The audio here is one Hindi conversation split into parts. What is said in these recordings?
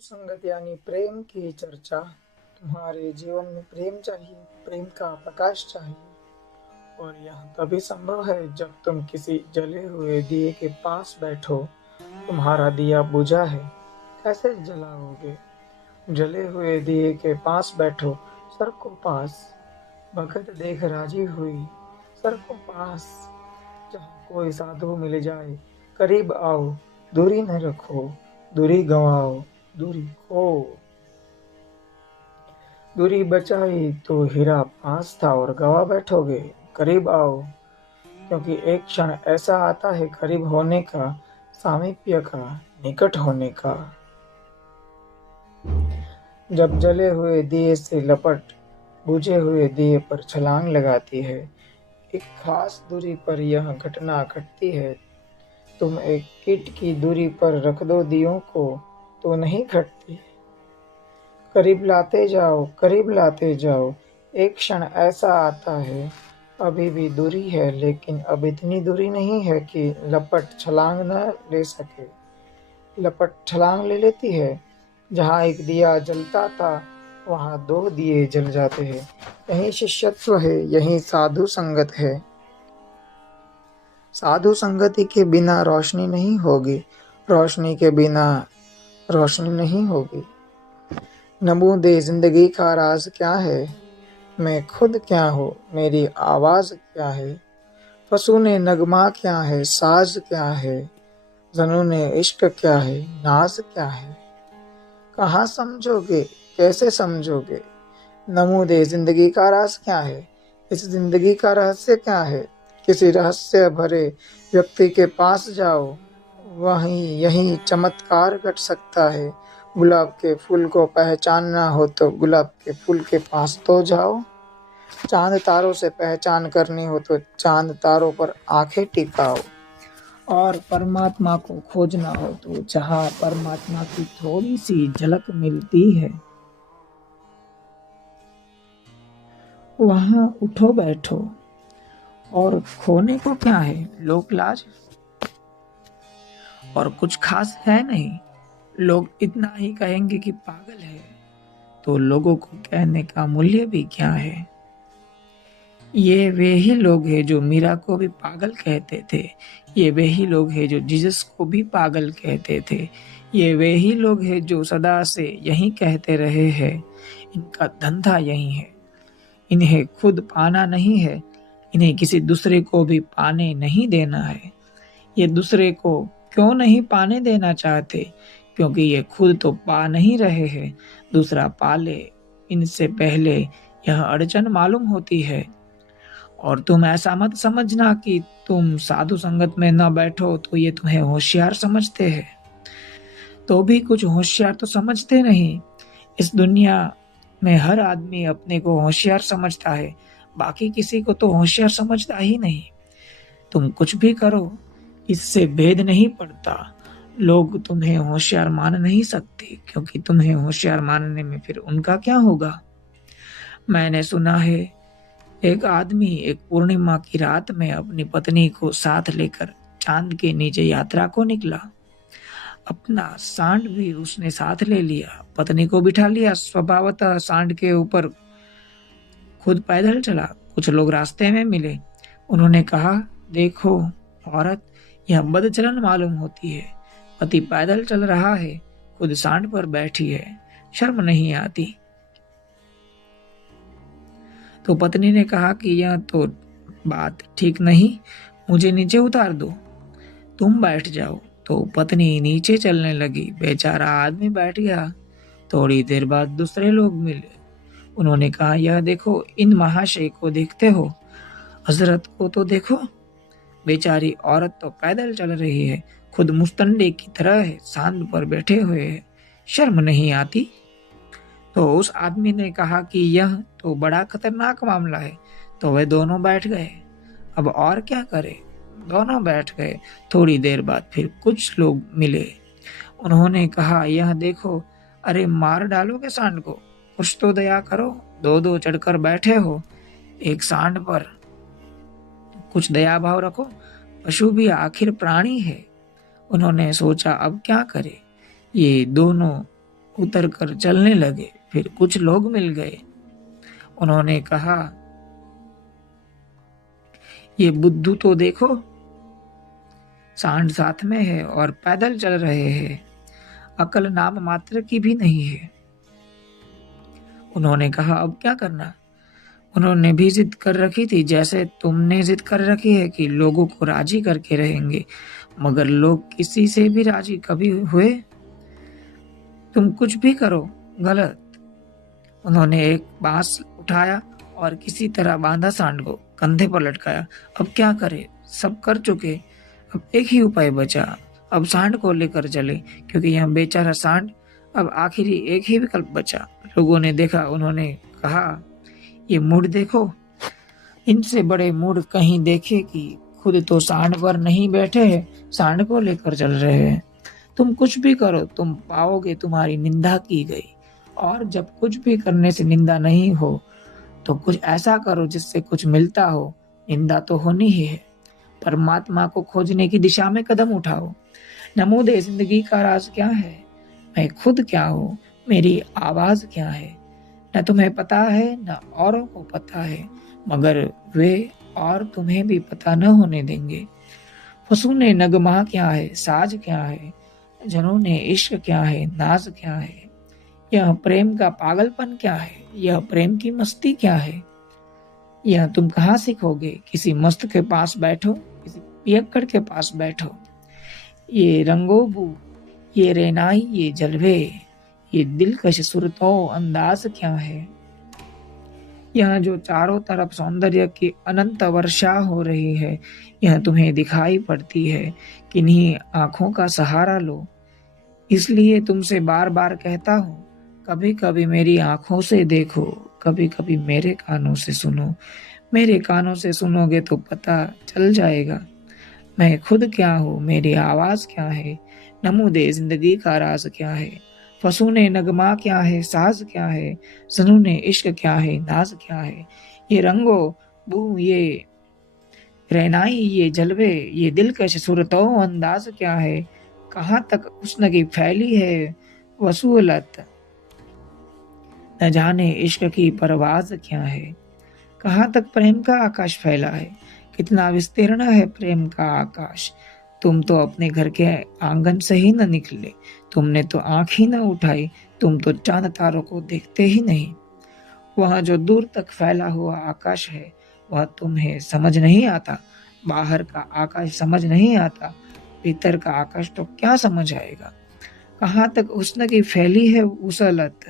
संगत यानी प्रेम की चर्चा। तुम्हारे जीवन में प्रेम चाहिए, प्रेम का प्रकाश चाहिए और यह तभी संभव है जब तुम किसी जले हुए दिए के पास बैठो। तुम्हारा दिया बुझा है, कैसे जलाओगे? जले हुए दिए के पास बैठो, सर को पास। भगत देख राजी हुई, सर को पास। जहाँ कोई साधु मिल जाए, करीब आओ, दूरी न रखो, दूरी गंवाओ, दूरी खो। दूरी बचाई तो हीरा पास था और गवा बैठोगे। करीब आओ, क्योंकि एक क्षण ऐसा आता है करीब होने का, सामीप्य का, निकट होने का। जब जले हुए दिए से लपट बुझे हुए दिए पर छलांग लगाती है, एक खास दूरी पर यह घटना घटती है। तुम एक कीट की दूरी पर रख दो दियों को तो नहीं घटती। करीब लाते जाओ, करीब लाते जाओ। एक क्षण ऐसा आता है, अभी भी दूरी है, लेकिन अब इतनी दूरी नहीं है कि लपट छलांग न ले सके। लपट छलांग ले लेती है। जहाँ एक दिया जलता था, वहाँ दो दिए जल जाते हैं। यही शिष्यत्व है, यही साधु संगत है। साधु संगति के बिना रोशनी नहीं होगी, रोशनी के बिना रोशनी नहीं होगी। नमू दे जिंदगी का राज क्या है? मैं खुद क्या हूँ, मेरी आवाज क्या है? पशु ने नगमा क्या है, साज क्या है? जनू ने इश्क क्या है, नाज क्या है? कहाँ समझोगे, कैसे समझोगे? नमू दे जिंदगी का राज क्या है? इस जिंदगी का रहस्य क्या है? किसी रहस्य भरे व्यक्ति के पास जाओ, वहीं यही चमत्कार घट सकता है। गुलाब के फूल को पहचानना हो तो गुलाब के फूल के पास तो जाओ। चांद तारों से पहचान करनी हो तो चांद तारों पर आंखें टिकाओ। और परमात्मा को खोजना हो तो जहाँ परमात्मा की थोड़ी सी झलक मिलती है, वहां उठो बैठो। और खोने को क्या है, लोक लाज और कुछ खास है नहीं। लोग इतना ही कहेंगे कि पागल है, तो लोगों को कहने का मूल्य भी क्या है? ये वे ही लोग हैं जो मीरा को भी पागल कहते थे। ये वे ही लोग हैं जो जीसस को भी पागल कहते थे। ये वे ही लोग हैं जो सदा से यही कहते रहे हैं। इनका धंधा यही है। इन्हें खुद पाना नहीं है, इन्हें किसी दूसरे को भी पाने नहीं देना है। ये दूसरे को क्यों नहीं पाने देना चाहते? क्योंकि ये खुद तो पा नहीं रहे हैं, दूसरा पाले इनसे पहले यह अड़चन मालूम होती है। और तुम ऐसा मत समझना कि तुम साधु संगत में न बैठो तो ये तुम्हें होशियार समझते हैं। तो भी कुछ होशियार तो समझते नहीं। इस दुनिया में हर आदमी अपने को होशियार समझता है, बाकी किसी को तो होशियार समझता ही नहीं। तुम कुछ भी करो, इससे भेद नहीं पड़ता। लोग तुम्हें होशियार मान नहीं सकते, क्योंकि तुम्हें होशियार मानने में फिर उनका क्या होगा? मैंने सुना है एक आदमी एक पूर्णिमा की रात में अपनी पत्नी को साथ लेकर चांद के नीचे यात्रा को निकला। अपना सांड भी उसने साथ ले लिया, पत्नी को बिठा लिया। स्वभावतः सांड के ऊपर खुद पैदल चला। कुछ लोग रास्ते में मिले, उन्होंने कहा, देखो औरत, यह बदचलन मालूम होती है। पति पैदल चल रहा है, खुद सांड पर बैठी है, शर्म नहीं आती? तो पत्नी ने कहा कि यह तो बात ठीक नहीं, मुझे नीचे उतार दो, तुम बैठ जाओ। तो पत्नी नीचे चलने लगी, बेचारा आदमी बैठ गया। थोड़ी देर बाद दूसरे लोग मिले, उन्होंने कहा, यह देखो, इन महाशय को देखते हो, हजरत को तो देखो, बेचारी औरत तो पैदल चल रही है, खुद मुस्तंडे की तरह है, सांड पर बैठे हुए है, शर्म नहीं आती? तो उस आदमी ने कहा कि यह तो बड़ा खतरनाक मामला है। तो वे दोनों बैठ गए। अब और क्या करें, दोनों बैठ गए। थोड़ी देर बाद फिर कुछ लोग मिले, उन्होंने कहा, यह देखो, अरे मार डालोगे सांड को, कुछ तो दया करो, दो दो चढ़कर बैठे हो एक सांड पर, कुछ दया भाव रखो, पशु भी आखिर प्राणी है। उन्होंने सोचा अब क्या करे। ये दोनों उतर कर चलने लगे। फिर कुछ लोग मिल गए। उन्होंने कहा, ये बुद्धू तो देखो, सांड साथ में है और पैदल चल रहे हैं, अकल नाम मात्र की भी नहीं है। उन्होंने कहा, अब क्या करना? उन्होंने भी जिद कर रखी थी, जैसे तुमने जिद कर रखी है कि लोगों को राजी करके रहेंगे, मगर लोग किसी से भी राजी कभी हुए? तुम कुछ भी करो, गलत। उन्होंने एक बांस उठाया और किसी तरह बांधा सांड को, कंधे पर लटकाया। अब क्या करे, सब कर चुके, अब एक ही उपाय बचा, अब सांड को लेकर चले, क्योंकि यह बेचारा सांड, अब आखिरी एक ही विकल्प बचा। लोगों ने देखा, उन्होंने कहा, ये मूड देखो, इनसे बड़े मूड कहीं देखे कि खुद तो सांड पर नहीं बैठे हैं, सांड को लेकर चल रहे हैं। तुम कुछ भी करो, तुम पाओगे तुम्हारी निंदा की गई। और जब कुछ भी करने से निंदा नहीं हो, तो कुछ ऐसा करो जिससे कुछ मिलता हो। निंदा तो होनी ही है। परमात्मा को खोजने की दिशा में कदम उठाओ। नमूदे जिंदगी का राज क्या है? मैं खुद क्या हूँ? मेरी आवाज क्या है? न तुम्हें पता है न औरों को पता है, मगर वे और तुम्हें भी पता न होने देंगे। फसूने नगमा क्या है, साज क्या है, जनूने इश्क क्या है, नाज क्या है, यह प्रेम का पागलपन क्या है, यह प्रेम की मस्ती क्या है? यह तुम कहाँ सीखोगे? किसी मस्त के पास बैठो, किसी पियक्कड़ के पास बैठो। ये रंगोबू, ये रेनाई, ये जलवे, ये दिलकश सुरतो अंदाज क्या है? यह जो चारों तरफ सौंदर्य की अनंत वर्षा हो रही है, यह तुम्हें दिखाई पड़ती है। किन्हीं आंखों का सहारा लो। इसलिए तुमसे बार बार कहता हूँ, कभी कभी मेरी आंखों से देखो, कभी कभी मेरे कानों से सुनो। मेरे कानों से सुनोगे तो पता चल जाएगा मैं खुद क्या हूँ, मेरी आवाज क्या है, नमूदे जिंदगी का राज क्या है। फसूने नगमा क्या है, साज क्या है, सनूने इश्क क्या है, नाज क्या है। ये रंगो बू, ये रहनाई, ये जलवे, ये दिलकश सूरतो अंदाज क्या है। कहाँ तक हुस्न की फैली है वसूलत, न जाने इश्क की परवाज क्या है। कहाँ तक प्रेम का आकाश फैला है, कितना विस्तीर्ण है प्रेम का आकाश। तुम तो अपने घर के आंगन से ही न निकले, तुमने तो आंख ही न उठाई, तुम तो चांद तारों को देखते ही नहीं। वह जो दूर तक फैला हुआ आकाश है, वह तुम्हें समझ नहीं आता। बाहर का आकाश समझ नहीं आता, भीतर का आकाश तो क्या समझ आएगा। कहाँ तक हुस्न की फैली है वसूलत,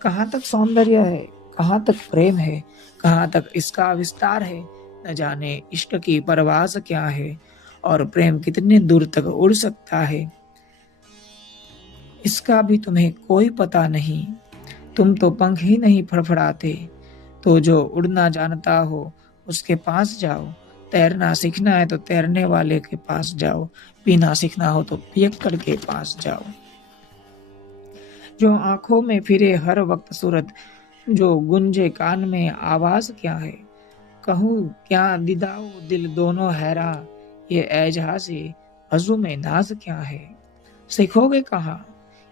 कहाँ तक सौंदर्य है, कहाँ तक प्रेम है, कहाँ तक इसका विस्तार है। न जाने इश्क की परवाज क्या है, और प्रेम कितने दूर तक उड़ सकता है, इसका भी तुम्हें कोई पता नहीं। तुम तो पंख ही नहीं फड़फड़ाते। तो जो उड़ना जानता हो उसके पास जाओ। तैरना सीखना है तो तैरने वाले के पास जाओ। पीना सीखना हो तो पियक्कड़ के पास जाओ। जो आंखों में फिरे हर वक्त सूरत, जो गुंजे कान में आवाज क्या है। कहूँ क्या दिदाओ दिल दोनों हैरा, ये एजाज़े अज़ू में नाज क्या है। सीखोगे कहाँ?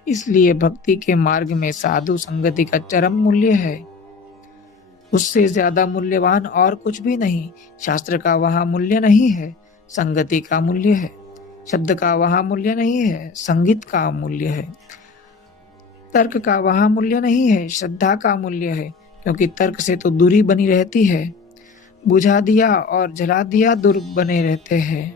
इसलिए भक्ति के मार्ग में साधु संगति का चरम मूल्य है। उससे ज्यादा मूल्यवान और कुछ भी नहीं। शास्त्र का वहां मूल्य नहीं है, संगति का मूल्य है। शब्द का वहां मूल्य नहीं है, संगीत का मूल्य है। तर्क का वहां मूल्य नहीं है, श्रद्धा का मूल्य है। क्योंकि तर्क से तो दूरी बनी रहती है, बुझा दिया और जला दिया दूर बने रहते हैं।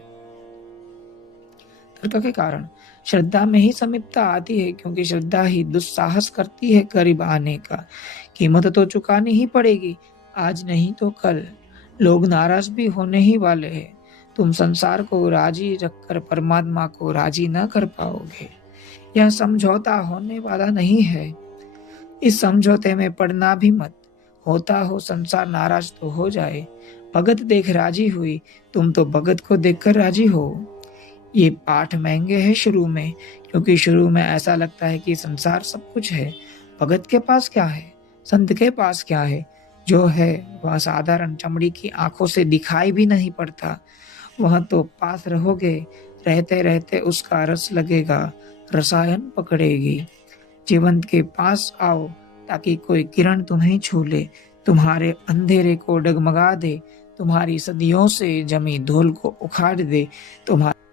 तर्क के कारण श्रद्धा में ही समीपता आती है, क्योंकि श्रद्धा ही दुस्साहस करती है करीब आने का। कीमत तो चुकानी ही पड़ेगी, आज नहीं तो कल। लोग नाराज भी होने ही वाले हैं। तुम संसार को राजी रखकर परमात्मा को राजी न कर पाओगे। यह समझौता होने वाला नहीं है। इस समझौते में पड़ना भी मत। होता हो संसार नाराज तो हो जाए। भगत देख राजी हुई, तुम तो भगत को देखकर राजी हो। ये पाठ महंगे हैं शुरू में, क्योंकि शुरू में ऐसा लगता है कि संसार सब कुछ है। भगत के पास क्या है, संत के पास क्या है? जो है वह साधारण चमड़ी की आंखों से दिखाई भी नहीं पड़ता। वह तो पास रहोगे, रहते रहते उसका रस लगेगा, रसायन पकड़ेगी। जीवंत के पास आओ ताकि कोई किरण तुम्हें छू ले, तुम्हारे अंधेरे को डगमगा दे, तुम्हारी सदियों से जमी धूल को उखाड़ दे, तुम्हारे